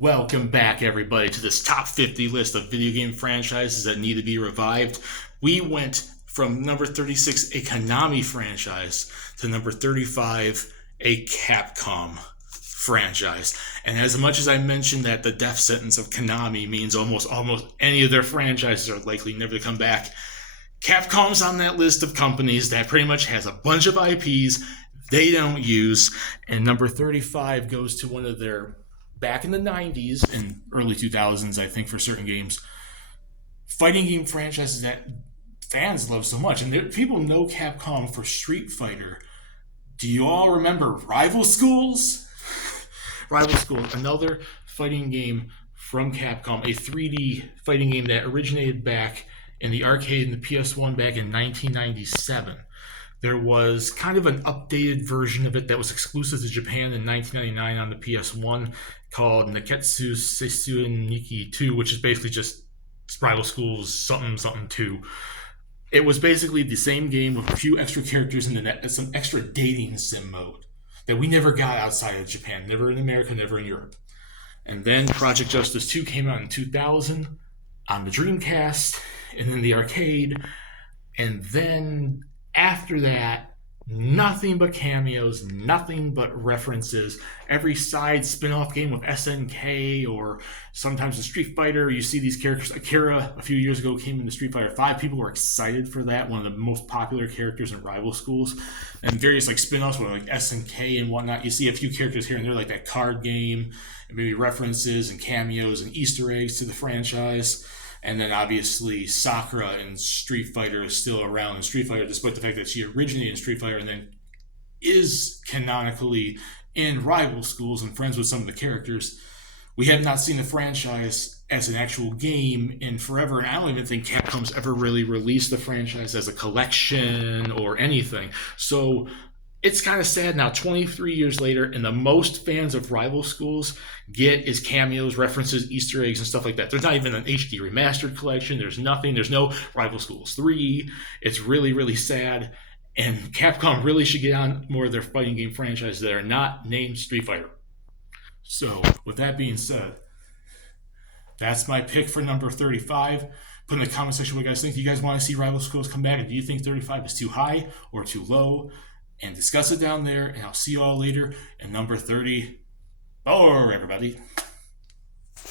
Welcome back, everybody, to this top 50 list of video game franchises that need to be revived. We went from number 36, a Konami franchise, to number 35, a Capcom franchise. And as much as I mentioned that the death sentence of Konami means almost any of their franchises are likely never to come back, Capcom's on that list of companies that pretty much has a bunch of IPs they don't use. And number 35 goes to one of their back in the 90s and early 2000s, I think, for certain games, fighting game franchises that fans love so much. And people know Capcom for Street Fighter. Do you all remember Rival Schools? Rival Schools, another fighting game from Capcom, a 3D fighting game that originated back in the arcade and the PS1 back in 1997. There was kind of an updated version of it that was exclusive to Japan in 1999 on the PS1 called Neketsu Seisuen Nikki 2, which is basically just Rival Schools something 2. It was basically the same game with a few extra characters in the net and some extra dating sim mode that we never got outside of Japan, never in America, never in Europe. And then Project Justice 2 came out in 2000 on the Dreamcast and in the arcade. And then after that, nothing but cameos, nothing but references. Every side spin-off game with SNK or sometimes in Street Fighter, you see these characters. Akira, a few years ago, came into Street Fighter 5. People were excited for that, one of the most popular characters in Rival Schools. And various spin-offs with SNK and whatnot. You see a few characters here and there, like that card game, and maybe references and cameos and Easter eggs to the franchise. And then obviously Sakura in Street Fighter is still around in Street Fighter, despite the fact that she originated in Street Fighter and then is canonically in Rival Schools and friends with some of the characters. We have not seen the franchise as an actual game in forever, and I don't even think Capcom's ever really released the franchise as a collection or anything. So it's kind of sad now, 23 years later, and the most fans of Rival Schools get is cameos, references, Easter eggs, and stuff like that. There's not even an HD remastered collection. There's nothing. There's no Rival Schools 3. It's really, really sad. And Capcom really should get on more of their fighting game franchises that are not named Street Fighter. So, with that being said, that's my pick for number 35. Put in the comment section what you guys think. Do you guys want to see Rival Schools come back? And do you think 35 is too high or too low? And discuss it down there, and I'll see you all later in number 30. Bye, everybody.